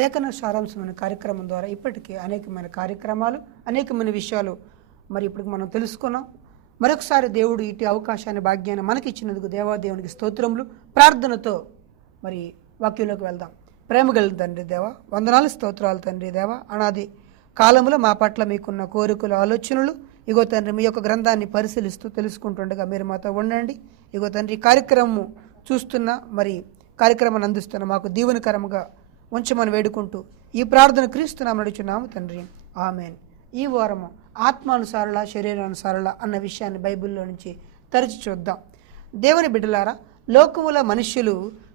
లేఖన సారాంశమైన కార్యక్రమం ద్వారా ఇప్పటికీ అనేకమైన కార్యక్రమాలు, అనేకమైన విషయాలు మరి ఇప్పుడు మనం తెలుసుకున్నాం. మరొకసారి దేవుడు ఇటు అవకాశాన్ని, భాగ్యాన్ని మనకి ఇచ్చినందుకు దేవాదేవునికి స్తోత్రములు. ప్రార్థనతో మరి వాక్యంలోకి వెళ్దాం. ప్రేమ కలిగిన తండ్రి దేవ, వందనాలు, స్తోత్రాలు తండ్రి దేవ. అనాది కాలంలో మా పట్ల మీకున్న కోరికలు, ఆలోచనలు ఇగో తండ్రి మీ యొక్క గ్రంథాన్ని పరిశీలిస్తూ తెలుసుకుంటుండగా మీరు మాతో ఉండండి. ఇగో తండ్రి కార్యక్రమం చూస్తున్న మరి కార్యక్రమాన్ని అందిస్తున్న మాకు దీవెనకరంగా ఉంచమని వేడుకుంటూ ఈ ప్రార్థన క్రీస్తునామమున నడుచున్నాము తండ్రి, ఆమెన్. ఈ వారము ఆత్మానుసారుల, శరీరానుసారుల అన్న విషయాన్ని బైబిల్లో నుంచి తరచి చూద్దాం. దేవుని బిడ్డలారా, లోకముల మనుష్యులు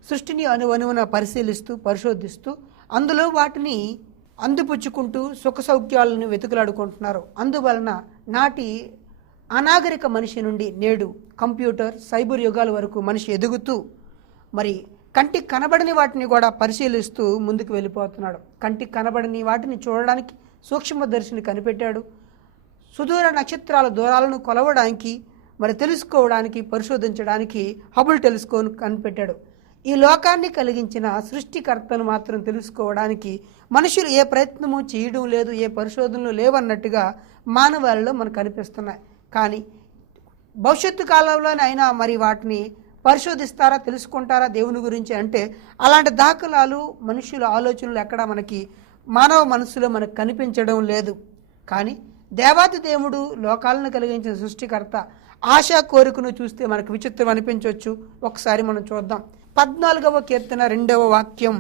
సృష్టిని అణువణువున పరిశీలిస్తూ, పరిశోధిస్తూ అందులో వాటిని అందిపుచ్చుకుంటూ సుఖ సౌఖ్యాలను వెతుకులాడుకుంటున్నారు. అందువలన నాటి అనాగరిక మనిషి నుండి నేడు కంప్యూటర్, సైబర్ యుగాల వరకు మనిషి ఎదుగుతూ మరి కంటికి కనబడని వాటిని కూడా పరిశీలిస్తూ ముందుకు వెళ్ళిపోతున్నాడు. కంటికి కనబడని వాటిని చూడడానికి సూక్ష్మదర్శిని కనిపెట్టాడు. సుదూర నక్షత్రాల దూరాలను కొలవడానికి, మరి తెలుసుకోవడానికి, పరిశోధించడానికి హబుల్ టెలిస్కోప్ కనిపెట్టాడు. ఈ లోకాన్ని కలిగించిన సృష్టికర్తను మాత్రం తెలుసుకోవడానికి మనుషులు ఏ ప్రయత్నము చేయడం లేదు, ఏ పరిశోధనలు లేవన్నట్టుగా మానవాళిలో మనకు కనిపిస్తున్నాయి. కానీ భవిష్యత్తు కాలంలోనైనా మరి వాటిని పరిశోధిస్తారా, తెలుసుకుంటారా దేవుని గురించి అంటే అలాంటి దాఖలాలు, మనుషుల ఆలోచనలు ఎక్కడా మనకి మానవ మనసులో మనకు కనిపించడం లేదు. కానీ దేవాది దేవుడు, లోకాలను కలిగించిన సృష్టికర్త ఆశా కోరికను చూస్తే మనకు విచిత్రం అనిపించవచ్చు. ఒకసారి మనం చూద్దాం. 14వ కీర్తన 2వ వాక్యం,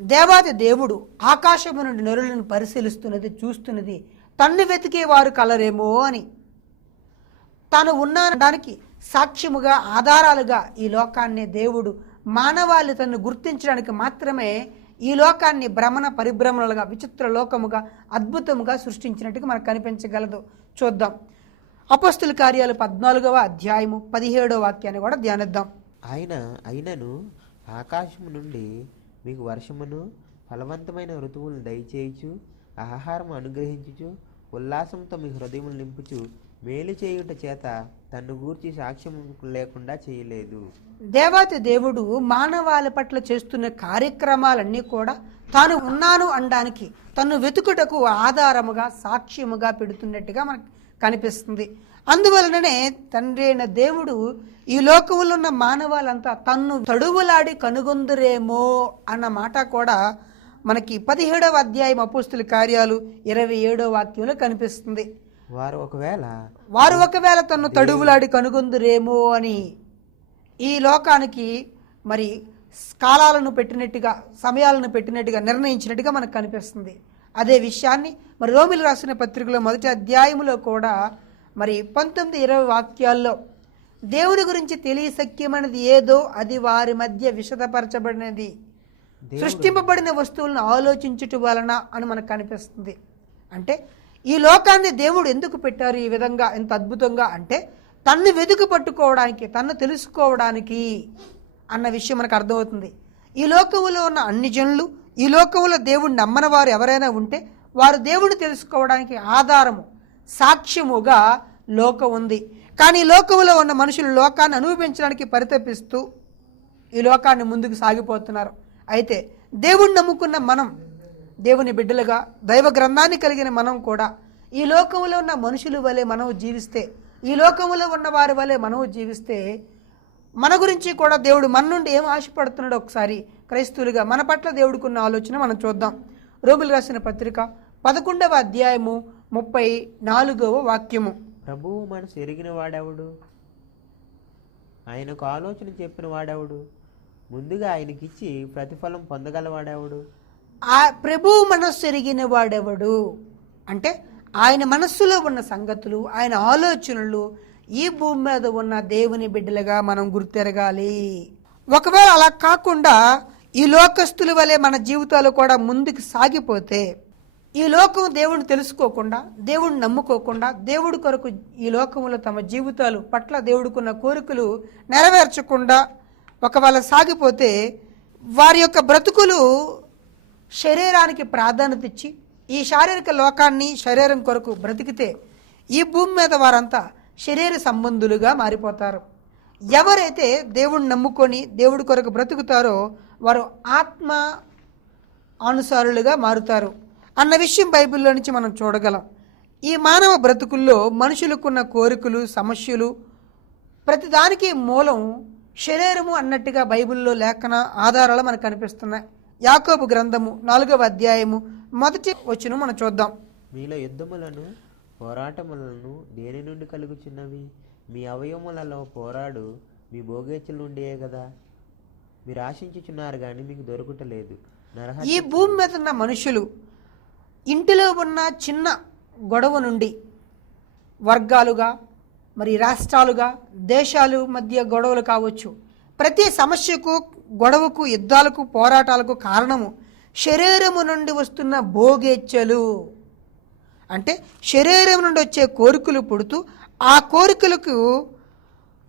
దేవాది దేవుడు ఆకాశము నుండి నరులను పరిశీలిస్తున్నది, చూస్తున్నది, తన్ను వెతికే వారు కలరేమో అని. తాను ఉన్నడానికి సాక్ష్యముగా, ఆధారాలుగా ఈ లోకాన్ని దేవుడు మానవాళి తను గుర్తించడానికి మాత్రమే ఈ లోకాన్ని భ్రమణ పరిభ్రమణలుగా, విచిత్ర లోకముగా, అద్భుతముగా సృష్టించినట్టుగా మనకు కనిపించగలదు. చూద్దాం. అపోస్తుల కార్యాలు 14వ అధ్యాయము 17వ వాక్యాన్ని కూడా ధ్యానిద్దాం. అయినను ఆకాశము నుండి మీకు వర్షమును, ఫలవంతమైన ఋతువులను దయచేయుచు, ఆహారం అనుగ్రహించుచు, ఉల్లాసంతో మీ హృదయములు నింపుచు, మేలు చేయుట చేత తన్ను గూర్చి సాక్ష్యం లేకుండా చేయలేదు. దేవాతి దేవుడు మానవాళి పట్ల చేస్తున్న కార్యక్రమాలన్నీ కూడా తాను ఉన్నాను అనడానికి, తను వెతుకుటకు ఆధారముగా, సాక్ష్యముగా పెడుతున్నట్టుగా మనకు కనిపిస్తుంది. అందువలననే తండ్రి అయిన దేవుడు ఈ లోకంలో ఉన్న మానవాళ్ళంతా తన్ను తడువులాడి కనుగొందురేమో అన్న మాట కూడా మనకి 17వ అధ్యాయం అపోస్తుల కార్యాలు 27వ వాక్యంలో కనిపిస్తుంది. వారు ఒకవేళ తన్ను తడువులాడి కనుగొందురేమో అని ఈ లోకానికి మరి కాలాలను పెట్టినట్టుగా, సమయాలను పెట్టినట్టుగా, నిర్ణయించినట్టుగా మనకు కనిపిస్తుంది. అదే విషయాన్ని మరి రోమిలు రాసిన పత్రికలో 1వ అధ్యాయంలో కూడా మరి 19-20 వాక్యాల్లో దేవుని గురించి తెలియశక్యమైనది ఏదో అది వారి మధ్య విశదపరచబడినది, సృష్టింపబడిన వస్తువులను ఆలోచించుట వలన అని మనకు కనిపిస్తుంది. అంటే ఈ లోకాన్ని దేవుడు ఎందుకు పెట్టారు ఈ విధంగా, ఎంత అద్భుతంగా అంటే తన్ను వెతుకు పట్టుకోవడానికి, తన్ను తెలుసుకోవడానికి అన్న విషయం మనకు అర్థమవుతుంది. ఈ లోకంలో ఉన్న అన్ని జనులు, ఈ లోకంలో దేవుడిని నమ్మని వారు ఎవరైనా ఉంటే వారు దేవుడిని తెలుసుకోవడానికి ఆధారము, సాక్ష్యముగా లోకం ఉంది. కానీ లోకంలో ఉన్న మనుషులు లోకాన్ని అనుభవించడానికి పరితపిస్తూ ఈ లోకాన్ని ముందుకు సాగిపోతున్నారు. అయితే దేవుడిని నమ్ముకున్న మనం, దేవుని బిడ్డలుగా, దైవ గ్రంథాన్ని కలిగిన మనం కూడా ఈ లోకంలో ఉన్న మనుషుల వలె మనం జీవిస్తే, ఈ లోకంలో ఉన్న వారి వలె మనం జీవిస్తే మన గురించి కూడా దేవుడు మన నుండి ఏం ఆశపడుతున్నాడో ఒకసారి క్రైస్తవులుగా మన పట్ల దేవుడికున్న ఆలోచన మనం చూద్దాం. రోమిలు రాసిన పత్రిక 11వ అధ్యాయము 34వ వాక్యము, ప్రభువు మనసు ఎరిగిన వాడెవడు? ఆయనకు ఆలోచన చెప్పిన వాడెవడు? ముందుగా ఆయనకిచ్చి ప్రతిఫలం పొందగలవాడెవడు? ఆ ప్రభువు మనస్సు ఎరిగిన వాడెవడు అంటే ఆయన మనస్సులో ఉన్న సంగతులు, ఆయన ఆలోచనలు ఈ భూమి మీద ఉన్న దేవుని బిడ్డలుగా మనం గుర్తెరగాలి. ఒకవేళ అలా కాకుండా ఈ లోకస్తుల వలె మన జీవితాలు కూడా ముందుకు సాగిపోతే, ఈ లోకం దేవుడిని తెలుసుకోకుండా, దేవుడిని నమ్ముకోకుండా, దేవుడి కొరకు ఈ లోకంలో తమ జీవితాలు పట్ల దేవుడికున్న కోరికలు నెరవేర్చకుండా ఒకవేళ సాగిపోతే వారి యొక్క బ్రతుకులు శరీరానికి ప్రాధాన్యత ఇచ్చి ఈ శారీరక లోకాన్ని, శరీరం కొరకు బ్రతికితే ఈ భూమి మీద వారంతా శరీర సంబంధులుగా మారిపోతారు. ఎవరైతే దేవుడిని నమ్ముకొని దేవుడి కొరకు బ్రతుకుతారో వారు ఆత్మ అనుసారులుగా మారుతారు అన్న విషయం బైబిల్లో నుంచి మనం చూడగలం. ఈ మానవ బ్రతుకుల్లో మనుషులకున్న కోరికలు, సమస్యలు ప్రతిదానికి మూలం శరీరము అన్నట్టుగా బైబిల్లో లేఖన ఆధారాలు మనకు కనిపిస్తున్నాయి. యాకోబు గ్రంథము 4వ అధ్యాయము 1వ వచనం మనం చూద్దాం. మీలో యుద్ధములను పోరాటములను దేని నుండి కలుగుచున్నవి? మీ అవయవములలో పోరాడు మీ భోగేచ్ఛల నుండియే కదా. మీరు ఆశించుచున్నారు కానీ మీకు దొరుకుటలేదు. ఈ భూమి మీద ఉన్న మనుషులు ఇంటిలో ఉన్న చిన్న గొడవ నుండి వర్గాలుగా, మరి రాష్ట్రాలుగా, దేశాలు మధ్య గొడవలు కావచ్చు, ప్రతి సమస్యకు, గొడవకు, యుద్ధాలకు, పోరాటాలకు కారణము శరీరము నుండి వస్తున్న భోగేచ్ఛలు. అంటే శరీరం నుండి వచ్చే కోరికలు పుడుతూ ఆ కోరికలకు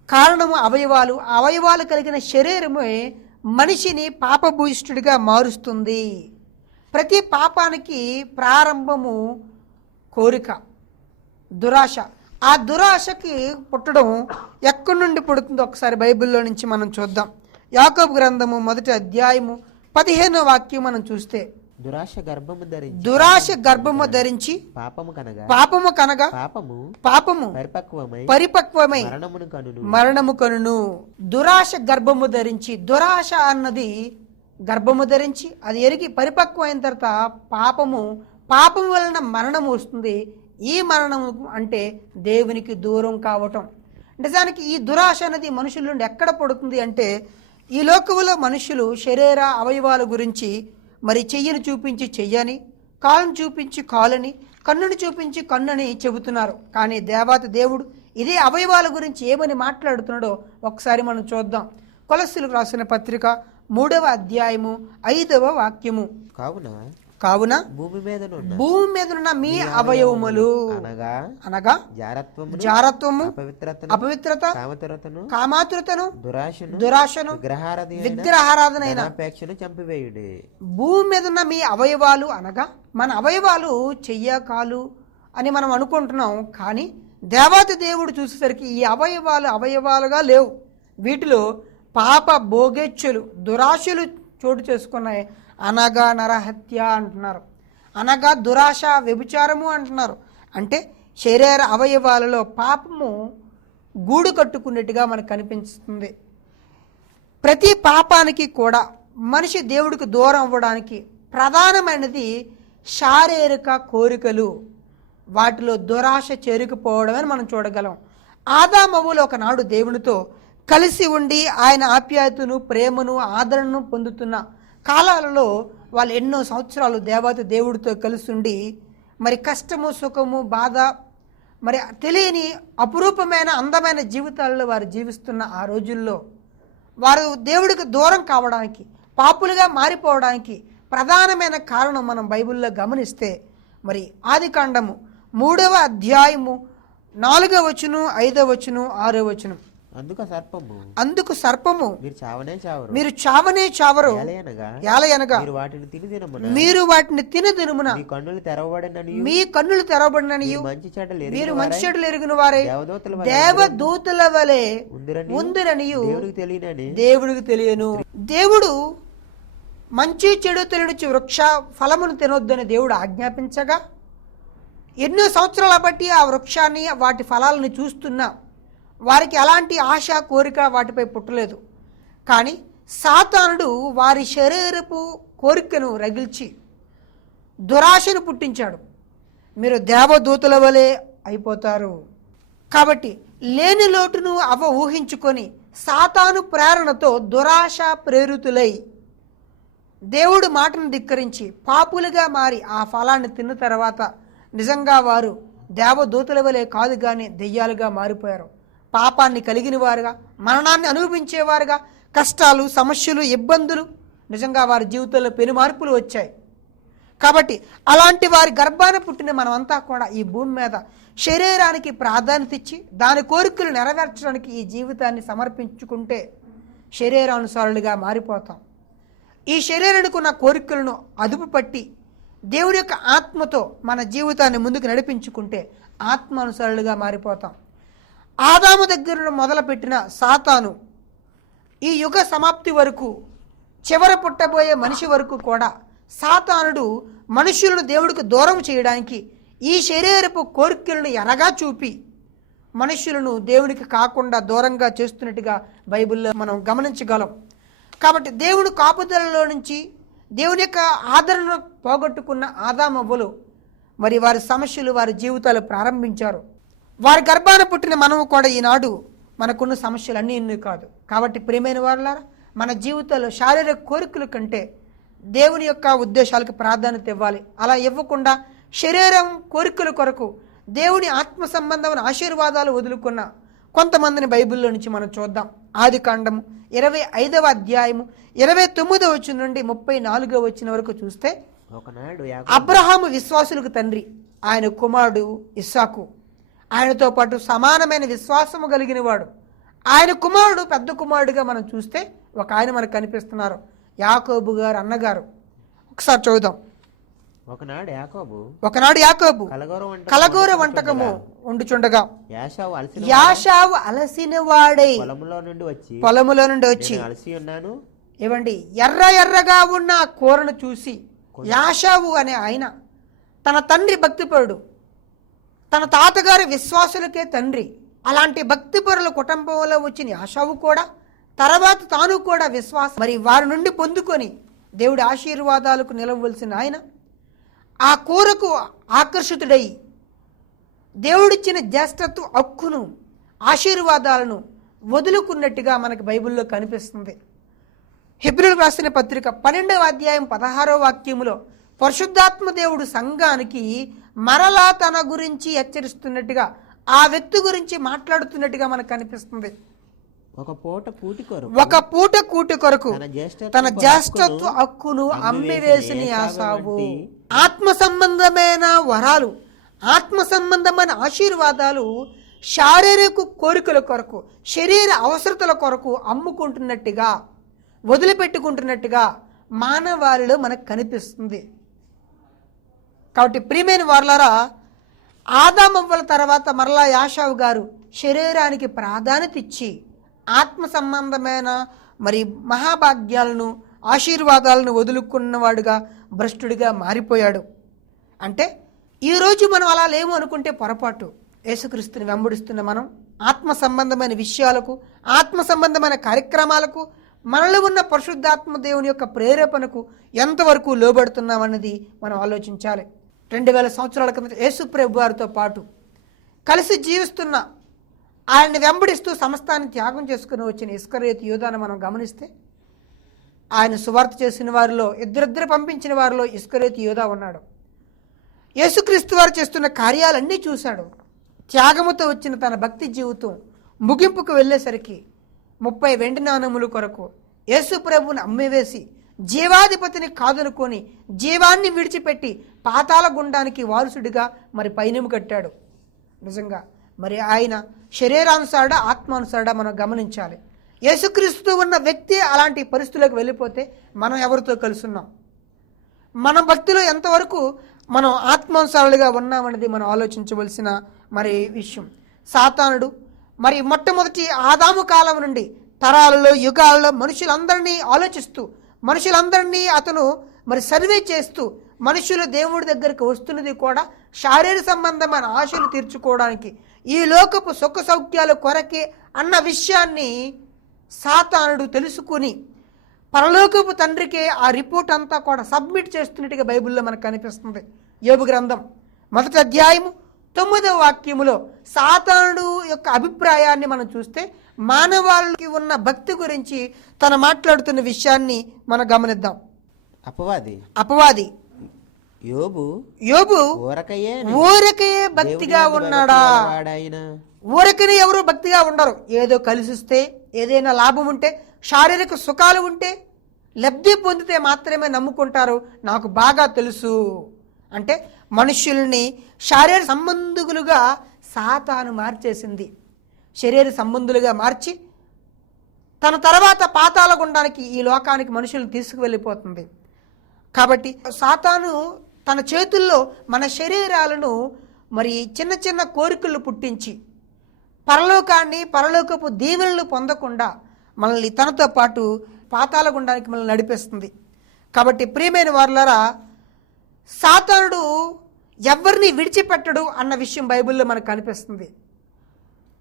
కారణము అవయవాలు. అవయవాలు కలిగిన శరీరమే మనిషిని పాపభూయిష్ఠుడిగా మారుస్తుంది. ప్రతి పాపానికి ప్రారంభము కోరిక, దురాశ. ఆ దురాశకి పుట్టడం ఎక్కడి నుండి పుడుతుందో ఒకసారి బైబిల్లో నుంచి మనం చూద్దాం. యాకోబు గ్రంథము 1వ అధ్యాయము 15వ వాక్యం మనం చూస్తే, దురాశ గర్భము ధరించి పాపము కనగా పాపము పరిపక్వమై మరణము కనును. దురాశ గర్భము ధరించి, దురాశ అన్నది గర్భము ధరించి అది ఎరిగి పరిపక్వం అయిన తర్వాత పాపము వలన మరణము వస్తుంది. ఈ మరణము అంటే దేవునికి దూరం కావటం. నిజానికి ఈ దురాశ అనేది మనుషుల నుండి ఎక్కడ పడుతుంది అంటే, ఈ లోకంలో మనుషులు శరీర అవయవాల గురించి మరి చెయ్యిని చూపించి చెయ్యని, కాలును చూపించి కాలని, కన్నుని చూపించి కన్నుని చెబుతున్నారు. కానీ దేవాతి దేవుడు ఇదే అవయవాల గురించి ఏమని మాట్లాడుతున్నాడో ఒకసారి మనం చూద్దాం. కొలస్సీలకు రాసిన పత్రిక 3వ అధ్యాయము 5వ వాక్యము. కావున భూమి మీదనున్న మీ అవయవములు అనగా జారత్వము, అపవిత్రత, కామాతురతను, దురాశను, విగ్రహారాధనైన చంపివేయుడి. భూమి మీద ఉన్న మీ అవయవాలు అనగా మన అవయవాలు చెయ్య, కాలు అని మనం అనుకుంటున్నాం. కానీ దేవాతి దేవుడు చూసేసరికి ఈ అవయవాలుగా లేవు. వీటిలో పాప భోగేచ్ఛలు, దురాశలు చోటు చేసుకున్నాయి. అనగా నరహత్య అంటున్నారు, అనగా దురాశ, వ్యభిచారము అంటున్నారు. అంటే శరీర అవయవాలలో పాపము గూడు కట్టుకున్నట్టుగా మనకు కనిపిస్తుంది. ప్రతి పాపానికి కూడా మనిషి దేవుడికి దూరం అవ్వడానికి ప్రధానమైనది శారీరక కోరికలు. వాటిలో దురాశ చేరుకుపోవడమని మనం చూడగలం. ఆదామవ్వలు ఒకనాడు దేవునితో కలిసి ఉండి ఆయన ఆప్యాయతను, ప్రేమను, ఆదరణను పొందుతున్న కాలాలలో వాళ్ళు ఎన్నో సంవత్సరాలు దేవత దేవుడితో కలిసి ఉండి మరి కష్టము, సుఖము, బాధ, మరి తెలియని అపురూపమైన అందమైన జీవితాలలో వారు జీవిస్తున్న ఆ రోజుల్లో వారు దేవుడికి దూరం కావడానికి, పాపులుగా మారిపోవడానికి ప్రధానమైన కారణం మనం బైబిల్లో గమనిస్తే మరి ఆదికాండము 3వ అధ్యాయము 4వ వచనం, 5వ వచనం, 6వ వచనం. అందుకు సర్పము మీరు చావనే చావరు, ఏలయనగా మీరు వాటిని తిని దినమున మీ కన్నులు తెరవబడిననియు మీరు మంచి చెడులు ఎరిగిన వారే దేవదూతల వలె ఉందిరనియు దేవుడికి తెలియను. దేవుడు మంచి చెడు తెలియని వృక్ష ఫలమును తినొద్దని దేవుడు ఆజ్ఞాపించగా ఎన్నో సంవత్సరాల బట్టి ఆ వృక్షాన్ని, వాటి ఫలాలను చూస్తున్నా వారికి ఎలాంటి ఆశ, కోరిక వాటిపై పుట్టలేదు. కానీ సాతానుడు వారి శరీరపు కోరికను రగిల్చి దురాశను పుట్టించాడు. మీరు దేవదూతల వలె అయిపోతారు. కాబట్టి లేని లోటును ఊహించుకొని సాతాను ప్రేరణతో దురాశ ప్రేరితులై దేవుడు మాటను ధిక్కరించి పాపులుగా మారి ఆ ఫలాన్ని తిన్న తర్వాత నిజంగా వారు దేవదూతల వలె కాదు కానీ దెయ్యాలుగా మారిపోయారు. పాపాన్ని కలిగిన వారుగా, మరణాన్ని అనుభవించేవారుగా, కష్టాలు, సమస్యలు, ఇబ్బందులు, నిజంగా వారి జీవితంలో పెను మార్పులు వచ్చాయి. కాబట్టి అలాంటి వారి గర్భాన పుట్టిన మనమంతా కూడా ఈ భూమి మీద శరీరానికి ప్రాధాన్యత ఇచ్చి దాని కోరికలు నెరవేర్చడానికి ఈ జీవితాన్ని సమర్పించుకుంటే శరీరానుసారులుగా మారిపోతాం. ఈ శరీరానికి ఉన్న కోరికలను అదుపు పట్టి దేవుడి యొక్క ఆత్మతో మన జీవితాన్ని ముందుకు నడిపించుకుంటే ఆత్మానుసారులుగా మారిపోతాం. ఆదాము దగ్గర మొదలుపెట్టిన సాతాను ఈ యుగ సమాప్తి వరకు, చివర పుట్టబోయే మనిషి వరకు కూడా సాతానుడు మనుషులను దేవుడికి దూరం చేయడానికి ఈ శరీరపు కోరికలను ఎరగా చూపి మనుషులను దేవునికి కాకుండా దూరంగా చేస్తున్నట్టుగా బైబిల్లో మనం గమనించగలం. కాబట్టి దేవుని కాపుదలలో నుంచి దేవుని యొక్క ఆదరణను పోగొట్టుకున్న ఆదామవ్వలు మరి వారి సమస్యలు వారి జీవితాలు ప్రారంభించారు. వారి గర్భాన పుట్టిన మనము కూడా ఈనాడు మనకున్న సమస్యలు అన్నీ ఇన్ని కాదు. కాబట్టి ప్రియమైన వారులారా, మన జీవితంలో శారీరక కోరికల కంటే దేవుని యొక్క ఉద్దేశాలకు ప్రాధాన్యత ఇవ్వాలి. అలా ఇవ్వకుండా శరీరం కోరికల కొరకు దేవుని ఆత్మ సంబంధమైన ఆశీర్వాదాలు వదులుకున్న కొంతమందిని బైబిల్లో నుంచి మనం చూద్దాం. ఆదికాండము 25వ అధ్యాయము 29వ వచనం నుండి 34వ వచనం వరకు చూస్తే, ఒకనాడు అబ్రహాము విశ్వాసులకు తండ్రి, ఆయన కుమారుడు ఇస్సాకు ఆయనతో పాటు సమానమైన విశ్వాసము కలిగిన వాడు. ఆయన కుమారుడు పెద్ద కుమారుడుగా మనం చూస్తే ఒక ఆయన మనకు కనిపిస్తున్నారు, యాకోబు గారు అన్నగారు. ఒకసారి చూద్దాం. ఒకనాడు యాకోబు కలగూర వంటకము వండుచుండగా యాషావు అలసిన వాడై పొలములో నుండి వచ్చి ఏమండి ఎర్రగా ఉన్న ఆ కూరను చూసి, యాషావు అనే ఆయన తన తండ్రి భక్తిపరుడు, తన తాతగారి విశ్వాసులకే తండ్రి. అలాంటి భక్తిపరుల కుటుంబంలో వచ్చిన యాషావు కూడా తర్వాత తాను కూడా విశ్వాసం మరి వారి నుండి పొందుకొని దేవుడి ఆశీర్వాదాలకు నిలవలసిన ఆయన ఆ కూరకు ఆకర్షితుడై దేవుడిచ్చిన జ్యేష్ఠత్వ హక్కును ఆశీర్వాదాలను వదులుకున్నట్టుగా మనకు బైబిల్లో కనిపిస్తుంది. హెబ్రీయులకు రాసిన పత్రిక 12వ అధ్యాయం 16వ వాక్యములో పరిశుద్ధాత్మ దేవుడు సంఘానికి మరలా తన గురించి హెచ్చరిస్తున్నట్టుగా ఆ వ్యక్తి గురించి మాట్లాడుతున్నట్టుగా మనకు కనిపిస్తుంది. ఒక పూట కూటి కొరకు తన జ్యేష్ఠత్వ హక్కును అమ్మివేసిన యాసావు ఆత్మ సంబంధమైన వరాలు, ఆత్మ సంబంధమైన ఆశీర్వాదాలు శారీరక కోరికల కొరకు, శరీర అవసరతల కొరకు అమ్ముకుంటున్నట్టుగా, వదిలిపెట్టుకుంటున్నట్టుగా మానవాళిలో మనకు కనిపిస్తుంది. కాబట్టి ప్రియమైన వారులారా, ఆదామవ్వల తర్వాత మరలా యాషావు గారు శరీరానికి ప్రాధాన్యత ఇచ్చి ఆత్మ సంబంధమైన మరి మహాభాగ్యాలను ఆశీర్వాదాలను వదులుకున్నవాడుగా భ్రష్టుడిగా మారిపోయాడు. అంటే ఈరోజు మనం అలా లేము అనుకుంటే పొరపాటు. యేసుక్రీస్తుని వెంబడిస్తున్న మనం ఆత్మ సంబంధమైన విషయాలకు, ఆత్మ సంబంధమైన కార్యక్రమాలకు, మనలో ఉన్న పరిశుద్ధాత్మ దేవుని యొక్క ప్రేరేపణకు ఎంతవరకు లోబడుతున్నామన్నది మనం ఆలోచించాలి. 2000 సంవత్సరాల క్రితం యేసు ప్రభు వారితో పాటు కలిసి జీవిస్తున్న, ఆయన్ని వెంబడిస్తూ సమస్తాన్ని త్యాగం చేసుకుని వచ్చిన ఇస్కరియోతు యూదాను మనం గమనిస్తే, ఆయన సువార్త చేసిన వారిలో ఇద్దరిద్దరు పంపించిన వారిలో ఇస్కరియోతు యూదా ఉన్నాడు. యేసుక్రీస్తు వారు చేస్తున్న కార్యాలన్నీ చూశాడు. త్యాగముతో వచ్చిన తన భక్తి జీవితం ముగింపుకు వెళ్ళేసరికి 30 వెండి నాణముల కొరకు యేసు ప్రభువుని అమ్మివేసి జీవాధిపతిని కాదనుకొని జీవాన్ని విడిచిపెట్టి పాతాళ గుండానికి వారసుడిగా మరి పైనము కట్టాడు. నిజంగా మరి ఆయన శరీరానుసారుడా ఆత్మానుసారుడా మనం గమనించాలి. యేసుక్రీస్తు ఉన్న వ్యక్తి అలాంటి పరిస్థితులకు వెళ్ళిపోతే మనం ఎవరితో కలుసున్నాం, మన భక్తిలో ఎంతవరకు మనం ఆత్మానుసారులుగా ఉన్నామన్నది మనం ఆలోచించవలసిన మరి విషయం. సాతానుడు మరి మొట్టమొదటి ఆదాము కాలం నుండి తరాలలో యుగాలలో మనుషులందరినీ ఆలోచిస్తూ, మనుషులందరినీ అతను మరి సర్వే చేస్తూ, మనుషులు దేవుడి దగ్గరికి వస్తున్నది కూడా శారీరక సంబంధమైన ఆశలు తీర్చుకోవడానికి, ఈ లోకపు సుఖ సౌఖ్యాల కొరకే అన్న విషయాన్ని సాతానుడు తెలుసుకుని పరలోకపు తండ్రికే ఆ రిపోర్ట్ అంతా కూడా సబ్మిట్ చేస్తున్నట్టుగా బైబిల్లో మనకు కనిపిస్తుంది. యోబు గ్రంథం 1వ అధ్యాయము 9వ వాక్యములో సాతానుడు యొక్క అభిప్రాయాన్ని మనం చూస్తే మానవాళికి ఉన్న భక్తి గురించి తను మాట్లాడుతున్న విషయాన్ని మనం గమనిద్దాం. అపవాది యోబు ఊరకయే భక్తిగా ఉన్నాడా? ఊరకనే ఎవరు భక్తిగా ఉండరు. ఏదో కలిసిస్తే, ఏదైనా లాభం ఉంటే, శారీరక సుఖాలు ఉంటే, లబ్ధి పొందితే మాత్రమే నమ్ముకుంటారు. నాకు బాగా తెలుసు అంటే మనుషుల్ని శారీరక సంబంధులుగా సాతాను మార్చేసింది. శరీర సంబంధులుగా మార్చి తన తర్వాత పాతాళ గుండానికి, ఈ లోకానికి మనుషులను తీసుకువెళ్ళిపోతుంది. కాబట్టి సాతాను తన చేతుల్లో మన శరీరాలను మరి చిన్న చిన్న కోరికలు పుట్టించి పరలోకాన్ని, పరలోకపు దీవెనలు పొందకుండా మనల్ని తనతో పాటు పాతాళ గుండానికి మనల్ని నడిపిస్తుంది. కాబట్టి ప్రియమైన వారులారా, సాతానుడు ఎవరిని విడిచిపెట్టడు అన్న విషయం బైబిల్లో మనకు కనిపిస్తుంది.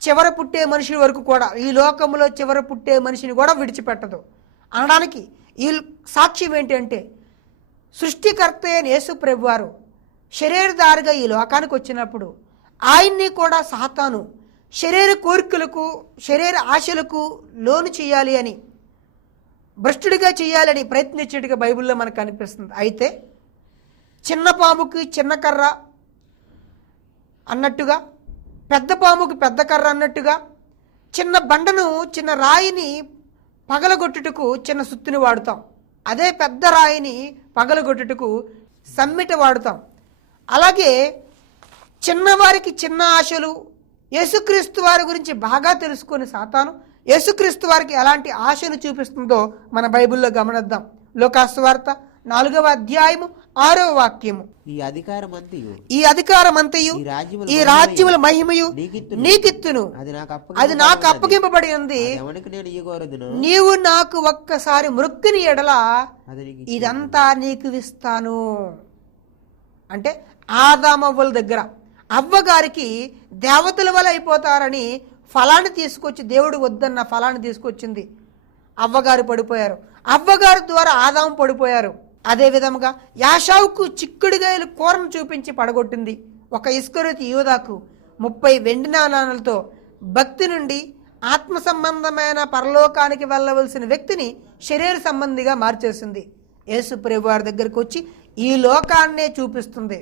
చివర పుట్టే మనిషి వరకు కూడా, ఈ లోకంలో చివర పుట్టే మనిషిని కూడా విడిచిపెట్టదు అనడానికి ఈ సాక్ష్యం ఏంటి అంటే, సృష్టికర్త అయిన యేసు ప్రభువారు శరీరధారిగా ఈ లోకానికి వచ్చినప్పుడు ఆయన్ని కూడా సాతాను శరీర కోరికలకు, శరీర ఆశలకు లోను చేయాలి అని, భ్రష్టుడిగా చేయాలని ప్రయత్నించేట్టుగా బైబిల్లో మనకు కనిపిస్తుంది. అయితే చిన్న పాముకి చిన్న కర్ర అన్నట్టుగా, పెద్ద పాముకి పెద్ద కర్ర అన్నట్టుగా, చిన్న బండను, చిన్న రాయిని పగలగొట్టుటకు చిన్న సుత్తిని వాడుతాం. అదే పెద్ద రాయిని పగలగొట్టుటకు సమ్మిట వాడుతాం. అలాగే చిన్నవారికి చిన్న ఆశలు, యేసుక్రీస్తు వారి గురించి బాగా తెలుసుకొని సాతాను యేసుక్రీస్తు వారికి ఎలాంటి ఆశను చూపిస్తుందో మన బైబిల్లో గమనిద్దాం. లూకాసు వార్త 4వ అధ్యాయము 6వ వాక్యము. ఈ అధికారమంతయు ఈ రాజ్యముల మహిమయు నీకిత్తును, అది నాకు అప్పగింపబడి ఉంది, నీవు నాకు ఒక్కసారి మృక్కిని ఎడల ఇదంతా నీకు ఇస్తాను. అంటే ఆదామవ్వల దగ్గర అవ్వగారికి దేవతల వల్ల అయిపోతారని ఫలాన్ని తీసుకొచ్చి, దేవుడు వద్దన్న ఫలాన్ని తీసుకొచ్చింది. అవ్వగారు పడిపోయారు. అవ్వగారి ద్వారా ఆదాము పడిపోయారు. అదే విధముగా యాషావుకు చిక్కుడుగాయలు కూరను చూపించి పడగొట్టింది. ఒక ఇస్కరియోతు యూదాకు 30 వెండి నాణాలతో భక్తి నుండి ఆత్మ సంబంధమైన పరలోకానికి వెళ్ళవలసిన వ్యక్తిని శరీర సంబంధిగా మార్చేసింది. యేసు ప్రభు వారి దగ్గరికి వచ్చి ఈ లోకాన్నే చూపిస్తుంది.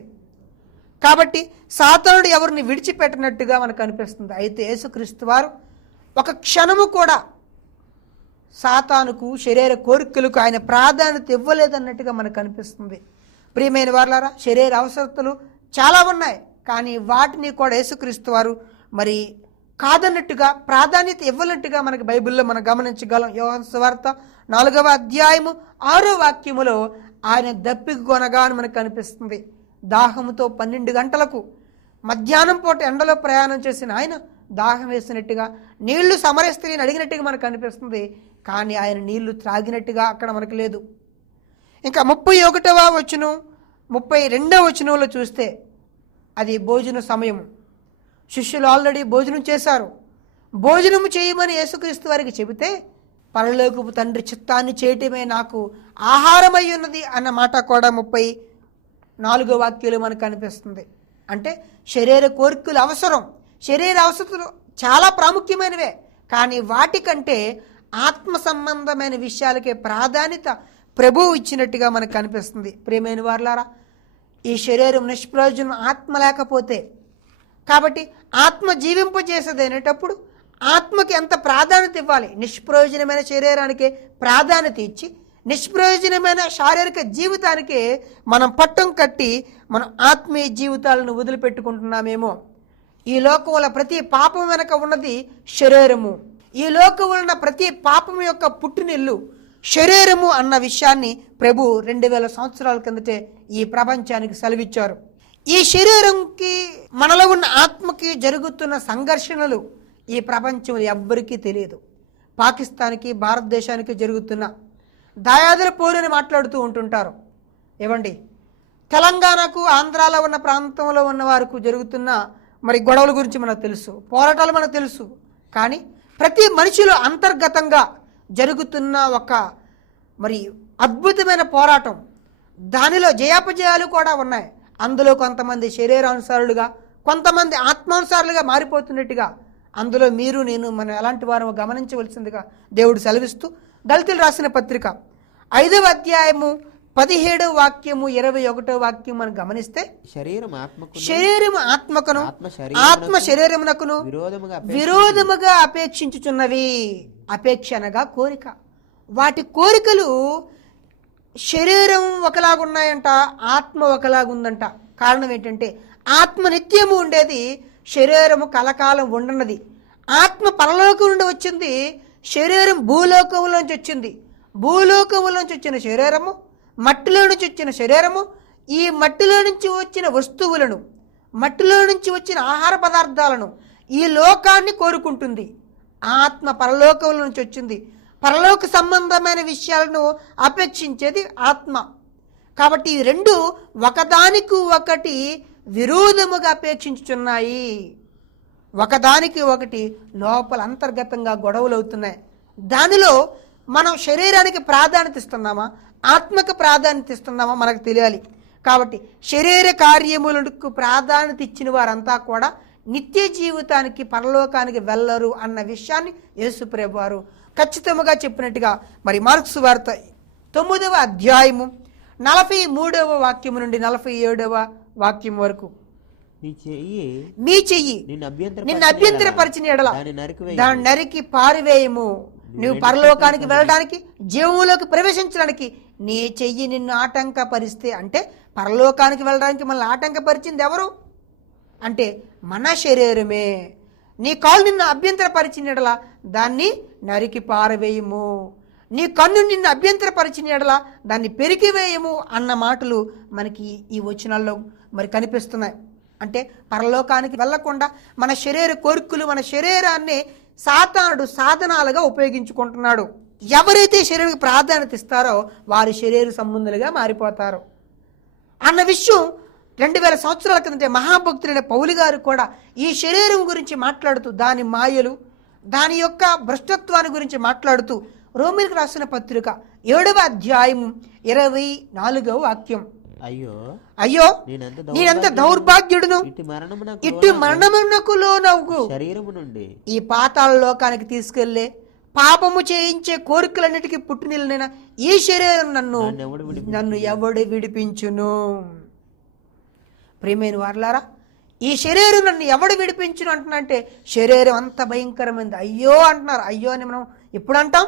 కాబట్టి సాతానుడు ఎవరిని విడిచిపెట్టినట్టుగా మనకు అనిపిస్తుంది. అయితే యేసుక్రీస్తు వారు ఒక క్షణము కూడా సాతానుకు, శరీర కోరికలకు ఆయన ప్రాధాన్యత ఇవ్వలేదన్నట్టుగా మనకు అనిపిస్తుంది. ప్రియమైన వారులారా, శరీర అవసరతలు చాలా ఉన్నాయి, కానీ వాటిని కూడా యేసుక్రీస్తు వారు మరి కాదన్నట్టుగా, ప్రాధాన్యత ఇవ్వనట్టుగా మనకి బైబిల్లో మనం గమనించగలం. యోహాను సువార్త 4వ అధ్యాయము 6వ వాక్యములో ఆయన దప్పిక కొనగా అని మనకు కనిపిస్తుంది. దాహముతో 12 గంటలకు మధ్యాహ్నం పూట ఎండలో ప్రయాణం చేసిన ఆయన దాహం వేసినట్టుగా, నీళ్లు సమరయ స్త్రీని అడిగినట్టుగా మనకు కనిపిస్తుంది. కానీ ఆయన నీళ్లు త్రాగినట్టుగా అక్కడ మనకు లేదు. ఇంకా 31వ వచనం, 32వ వచనంలో చూస్తే అది భోజన సమయం. శిష్యులు ఆల్రెడీ భోజనం చేశారు. భోజనం చేయమని యేసుక్రీస్తు వారికి చెబితే, పరలోకపు తండ్రి చిత్తాన్ని చేయటమే నాకు ఆహారమై ఉన్నది అన్న మాట కూడా 34వ వాక్యంలో మనకు కనిపిస్తుంది. అంటే శరీర కోరికలు అవసరం, శరీర అవసరాలు చాలా ప్రాముఖ్యమైనవే, కానీ వాటికంటే ఆత్మ సంబంధమైన విషయాలకే ప్రాధాన్యత ప్రభువు ఇచ్చినట్టుగా మనకు కనిపిస్తుంది. ప్రియమైన వారులారా, ఈ శరీరం నిష్ప్రయోజనం ఆత్మ లేకపోతే, కాబట్టి ఆత్మ జీవింపజేసేది అనేటప్పుడు ఆత్మకి ఎంత ప్రాధాన్యత ఇవ్వాలి. నిష్ప్రయోజనమైన శరీరానికి ప్రాధాన్యత ఇచ్చి నిష్ప్రయోజనమైన శారీరక జీవితానికి మనం పట్టం కట్టి మనం ఆత్మీయ జీవితాలను వదిలిపెట్టుకుంటున్నామేమో. ఈ లోకంలో ప్రతి పాపం వెనక ఉన్నది శరీరము. ఈ లోకంలో ఉన్న ప్రతి పాపం యొక్క పుట్టినిల్లు శరీరము అన్న విషయాన్ని ప్రభు 2000 సంవత్సరాల కిందటే ఈ ప్రపంచానికి సెలవిచ్చారు. ఈ శరీరంకి, మనలో ఉన్న ఆత్మకి జరుగుతున్న సంఘర్షణలు ఈ ప్రపంచంలో ఎవ్వరికీ తెలియదు. పాకిస్తాన్కి, భారతదేశానికి జరుగుతున్న దాయాదుల పోరుని మాట్లాడుతూ ఉంటుంటారు. ఏవండి, తెలంగాణకు, ఆంధ్రాలో ఉన్న ప్రాంతంలో ఉన్న వారికి జరుగుతున్న మరి గొడవల గురించి మనకు తెలుసు, పోరాటాలు మనకు తెలుసు. కానీ ప్రతి మనిషిలో అంతర్గతంగా జరుగుతున్న ఒక మరి అద్భుతమైన పోరాటం, దానిలో జయాపజయాలు కూడా ఉన్నాయి. అందులో కొంతమంది శరీరానుసారులుగా, కొంతమంది ఆత్మానుసారులుగా మారిపోతున్నట్టుగా, అందులో మీరు నేను మనం ఎలాంటి వారో గమనించవలసిందిగా దేవుడు సెలవిస్తూ, దళితులు రాసిన పత్రిక 5వ అధ్యాయము 17వ వాక్యము 21వ వాక్యం మనం గమనిస్తే, శరీరం ఆత్మకును ఆత్మ శరీరమునకును విరోధముగా అపేక్షించుచున్నవి. అపేక్ష అనగా కోరిక. వాటి కోరికలు శరీరం ఒకలాగున్నాయంట, ఆత్మ ఒకలాగుందంట. కారణం ఏంటంటే ఆత్మ నిత్యము ఉండేది, శరీరము కలకాలం ఉండనది. ఆత్మ పరలోకం నుండి వచ్చింది, శరీరం భూలోకంలోంచి వచ్చింది. భూలోకంలోంచి వచ్చిన శరీరము, మట్టిలో నుంచి వచ్చిన శరీరము, ఈ మట్టిలో నుంచి వచ్చిన వస్తువులను, మట్టిలో నుంచి వచ్చిన ఆహార పదార్థాలను, ఈ లోకాన్ని కోరుకుంటుంది. ఆత్మ పరలోకంలో నుంచి వచ్చింది, పరలోక సంబంధమైన విషయాలను అపేక్షించేది ఆత్మ. కాబట్టి ఈ రెండు ఒకదానికి ఒకటి విరోధముగా అపేక్షించుచున్నాయి. ఒకదానికి ఒకటి లోపల అంతర్గతంగా గొడవలు అవుతున్నాయి. దానిలో మనం శరీరానికి ప్రాధాన్యత ఇస్తున్నామా, ఆత్మకు ప్రాధాన్యత ఇస్తున్నామా మనకు తెలియాలి. కాబట్టి శరీర కార్యములకు ప్రాధాన్యత ఇచ్చిన వారంతా కూడా నిత్య జీవితానికి పరలోకానికి వెళ్ళరు అన్న విషయాన్ని యేసుప్రభు వారు ఖచ్చితంగా చెప్పినట్టుగా మరి మార్కు సువార్త 9వ అధ్యాయము 43వ వాక్యము నుండి 47వ వాక్యం వరకు, మీ చెయ్యి నిన్ను అభ్యంతరపరిచిన ఎడల దాన్ని నరికి పారివేయము. నువ్వు పరలోకానికి వెళ్ళడానికి, జీవంలోకి ప్రవేశించడానికి నీ చెయ్యి నిన్ను ఆటంకపరిస్తే, అంటే పరలోకానికి వెళ్ళడానికి మనల్ని ఆటంకపరిచింది ఎవరు అంటే మన శరీరమే. నీ కాలు నిన్ను అభ్యంతరపరిచిన ఎడల దాన్ని నరికి పారవేయము. నీ కన్ను నిన్ను అభ్యంతరపరిచిన ఎడల దాన్ని పెరికివేయము అన్న మాటలు మనకి ఈ వచనాల్లో మరి కనిపిస్తున్నాయి. అంటే పరలోకానికి వెళ్లకుండా మన శరీర కోరికలు, మన శరీరాన్ని సాతానుడు సాధనాలుగా ఉపయోగించుకుంటున్నాడు. ఎవరైతే శరీరానికి ప్రాధాన్యత ఇస్తారో వారి శరీర సంబంధులుగా మారిపోతారు అన్న విషయం 2000 సంవత్సరాల కిందటే మహాభక్తులైన పౌలు గారు కూడా ఈ శరీరం గురించి మాట్లాడుతూ, దాని మాయలు, దాని యొక్క భ్రష్టత్వాన్ని గురించి మాట్లాడుతూ రోమీయులకు రాసిన పత్రిక 7వ అధ్యాయం 24వ వాక్యం, అయ్యో నేనెంత దౌర్భాగ్యుడును, ఇటు మరణమునకు లోనవు శరీరము నుండి ఈ పాతాళ లోకానికి తీసుకెళ్లే పాపము చేయించే కోరికలన్నిటికీ పుట్టినిల్లిన ఈ శరీరం నన్ను ఎవడు విడిపించును. ప్రియమైన వారలారా, ఈ శరీరం నన్ను ఎవడు విడిపించును అంటున్నంటే శరీరం అంత భయంకరమైనది. అయ్యో అంటున్నారు. అయ్యో అని మనం ఎప్పుడు అంటాం?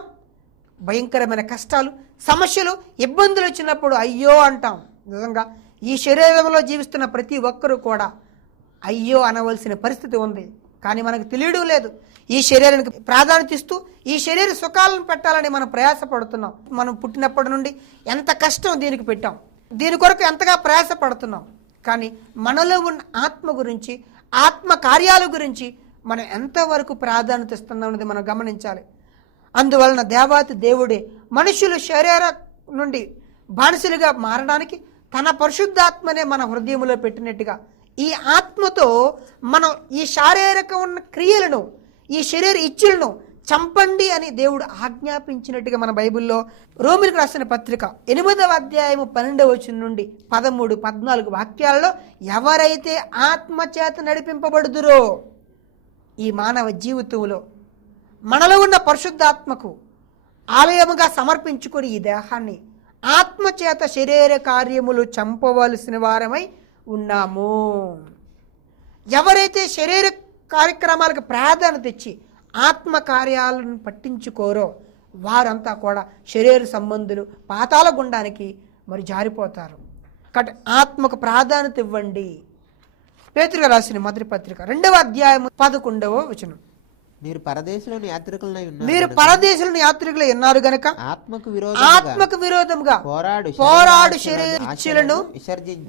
భయంకరమైన కష్టాలు, సమస్యలు, ఇబ్బందులు వచ్చినప్పుడు అయ్యో అంటాం. నిజంగా ఈ శరీరంలో జీవిస్తున్న ప్రతి ఒక్కరూ కూడా అయ్యో అనవలసిన పరిస్థితి ఉంది. కానీ మనకు తెలియడం లేదు. ఈ శరీరానికి ప్రాధాన్యత ఇస్తూ ఈ శరీర సుఖాలను పెట్టాలని మనం ప్రయాసపడుతున్నాం. మనం పుట్టినప్పటి నుండి ఎంత కష్టం దీనికి పెట్టాం, దీని కొరకు ఎంతగా ప్రయాసపడుతున్నాం. కానీ మనలో ఉన్న ఆత్మ గురించి, ఆత్మ కార్యాల గురించి మనం ఎంతవరకు ప్రాధాన్యత ఇస్తున్నాం అనేది మనం గమనించాలి. అందువలన దేవాతి దేవుడే మనుషులు శరీర నుండి బానిసలుగా మారడానికి తన పరిశుద్ధాత్మనే మన హృదయంలో పెట్టినట్టుగా ఈ ఆత్మతో మనం ఈ శారీరక ఉన్న క్రియలను, ఈ శరీర ఇచ్చులను చంపండి అని దేవుడు ఆజ్ఞాపించినట్టుగా మన బైబిల్లో రోమీయులకు రాసిన పత్రిక 8వ అధ్యాయము 12వ వచనం నుండి 13, 14 వాక్యాలలో ఎవరైతే ఆత్మ చేత నడిపింపబడుదురో ఈ మానవ జీవితంలో మనలో ఉన్న పరిశుద్ధాత్మకు ఆలయముగా సమర్పించుకొని ఈ దేహాన్ని ఆత్మచేత శరీర కార్యములు చంపవలసిన వారమై ఉన్నాము. ఎవరైతే శరీర కార్యక్రమాలకు ప్రాధాన్యత ఇచ్చి ఆత్మ కార్యాలను పట్టించుకోరో వారంతా కూడా శరీర సంబంధులు పాతాళ గుండానికి మరి జారిపోతారు. కాబట్టి ఆత్మకు ప్రాధాన్యత ఇవ్వండి. పేతురు రాసిన మొదటి పత్రిక 2వ అధ్యాయం 11వ వచనం, మీరు పరదేశంలోని యాత్రికులై ఉన్నారు గనుక ఆత్మకు విరోధముగా పోరాడు శరీర ఇచ్ఛలను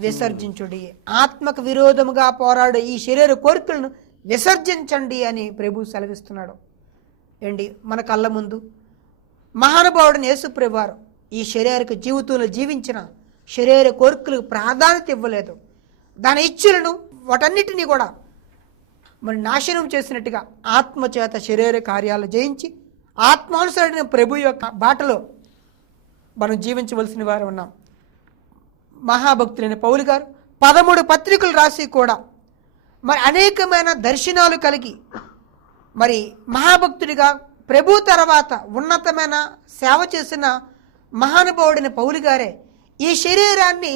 విసర్జించుడి. ఆత్మకు విరోధముగా పోరాడు ఈ శరీర కోరికలను విసర్జించండి అని ప్రభు సెలవిస్తున్నాడు. ఏంటి, మన కళ్ళ ముందు మహానుభావుడిని యేసుప్రభు వారు ఈ శరీరక జీవితంలో జీవించిన శరీర కోరికలకు ప్రాధాన్యత ఇవ్వలేదు. దాని ఇచ్ఛలను వాటన్నిటినీ కూడా మరి నాశనం చేసినట్టుగా ఆత్మచేత శరీర కార్యాలు జయించి ఆత్మానుసరణ ప్రభు యొక్క బాటలో మనం జీవించవలసిన వారు ఉన్నాం. మహాభక్తులైన పౌలు గారు 13 పత్రికలు రాసి కూడా మరి అనేకమైన దర్శనాలు కలిగి మరి మహాభక్తుడిగా ప్రభు తర్వాత ఉన్నతమైన సేవ చేసిన మహానుభావుడైన పౌలు గారే ఈ శరీరాన్ని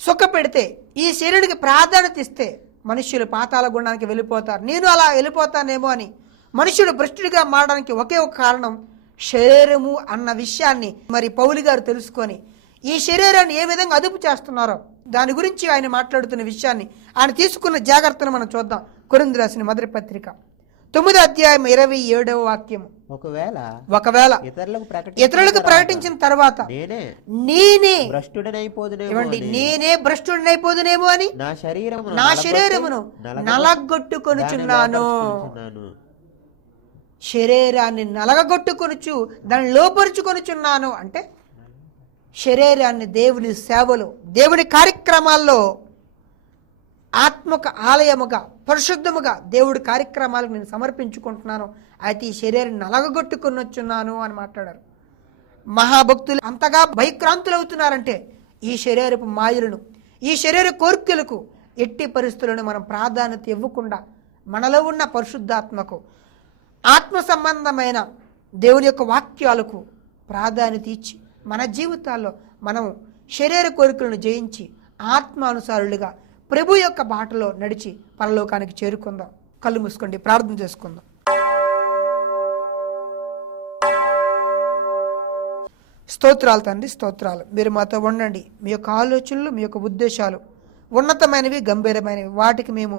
సుఖపెడితే, ఈ శరీరానికి ప్రాధాన్యత ఇస్తే మనుష్యులు పాతాళ గుండానికి వెళ్ళిపోతారు, నేను అలా వెళ్ళిపోతానేమో అని మనుష్యుడు భ్రష్టుడిగా మారడానికి ఒకే ఒక కారణం శరీరము అన్న విషయాన్ని మరి పౌలు గారు తెలుసుకొని ఈ శరీరాన్ని ఏ విధంగా అదుపు చేస్తున్నారో దాని గురించి ఆయన మాట్లాడుతున్న విషయాన్ని, ఆయన తీసుకున్న జాగ్రత్తను మనం చూద్దాం. కొరింథీయులకు రాసిన మొదటి పత్రిక 9వ అధ్యాయం 27వ వాక్యము, ఒకవేళ ఇతరులకు ప్రకటించిన తర్వాత నేనే భ్రష్టుడనైపోదునేమో అని నా శరీరమును నలగొట్టుకొనుచున్నాను. శరీరాన్ని నలగగొట్టుకొనుచు దాన్ని లోపరుచుకొనుచున్నాను అంటే శరీరాన్ని దేవుని సేవలో, దేవుని కార్యక్రమాల్లో ఆత్మక ఆలయముగా, పరిశుద్ధముగా దేవుడి కార్యక్రమాలకు నేను సమర్పించుకుంటున్నాను. అయితే ఈ శరీరాన్ని నలగగొట్టుకొనొచ్చున్నాను అని మాట్లాడారు. మహాభక్తులు అంతగా భయక్రాంతులు అవుతున్నారంటే ఈ శరీరపు మాయలను, ఈ శరీర కోరికలకు ఎట్టి పరిస్థితులను మనం ప్రాధాన్యత ఇవ్వకుండా మనలో ఉన్న పరిశుద్ధాత్మకు, ఆత్మ సంబంధమైన దేవుని యొక్క వాక్యాలకు ప్రాధాన్యత ఇచ్చి మన జీవితాల్లో మనం శరీర కోరికలను జయించి ఆత్మానుసారులుగా ప్రభు యొక్క బాటలో నడిచి పరలోకానికి చేరుకుందాం. కళ్ళు మూసుకోండి, ప్రార్థన చేసుకుందాం. స్తోత్రాలు తండ్రి, స్తోత్రాలు. మీరు మాతో ఉండండి. మీ యొక్క ఆలోచనలు, మీ యొక్క ఉద్దేశాలు ఉన్నతమైనవి, గంభీరమైనవి. వాటికి మేము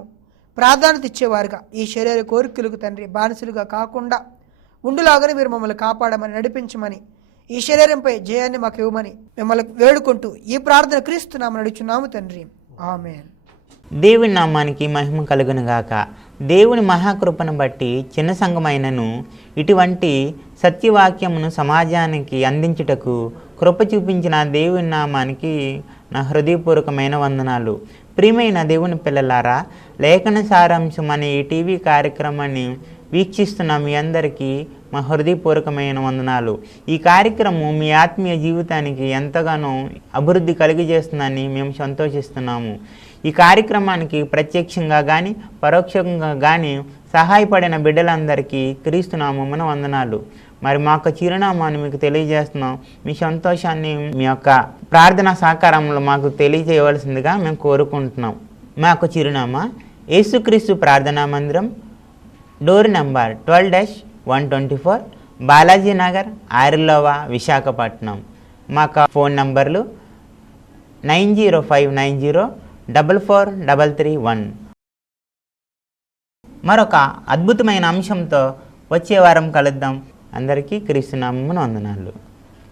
ప్రాధాన్యత ఇచ్చేవారుగా ఈ శరీర కోరికలకు తండ్రి బానిసలుగా కాకుండా ఉండులాగానే మీరు మమ్మల్ని కాపాడమని, నడిపించమని, ఈ శరీరంపై జయాన్ని మాకు ఇవ్వమని మిమ్మల్ని వేడుకుంటూ ఈ ప్రార్థన క్రీస్తునామమున నడుచున్నాము తండ్రి, ఆమేన్. దేవుని నామానికి మహిమ కలుగును గాక. దేవుని మహాకృపను బట్టి చిన్న సంఘమైనను ఇటువంటి సత్యవాక్యమును సమాజానికి అందించుటకు కృప చూపించిన దేవుని నామానికి నా హృదయపూర్వకమైన వందనాలు. ప్రియమైన దేవుని పిల్లలారా, లేఖన సారాంశం అనే ఈ టీవీ కార్యక్రమాన్ని వీక్షిస్తున్న మీ అందరికీ మా హృదయపూర్వకమైన వందనాలు. ఈ కార్యక్రమం మీ ఆత్మీయ జీవితానికి ఎంతగానో అభివృద్ధి కలిగజేస్తుందని మేము సంతోషిస్తున్నాము. ఈ కార్యక్రమానికి ప్రత్యక్షంగా కానీ పరోక్షంగా కానీ సహాయపడిన బిడ్డలందరికీ క్రీస్తునామమున వందనాలు. మరి మా యొక్క చిరునామాను మీకు తెలియజేస్తున్నాం. మీ సంతోషాన్ని, మీ యొక్క ప్రార్థనా సహకారంలో మాకు తెలియజేయవలసిందిగా మేము కోరుకుంటున్నాం. మా యొక్క చిరునామా యేసుక్రీస్తు ప్రార్థనా మందిరం, డోర్ నంబర్ 12-124, బాలాజీ నగర్, ఆరిలోవా, విశాఖపట్నం. మా ఫోన్ నంబర్లు 9059044331. మరొక అద్భుతమైన అంశంతో వచ్చే వారం కలుద్దాం. అందరికీ క్రీస్తునామమున వందనాలు.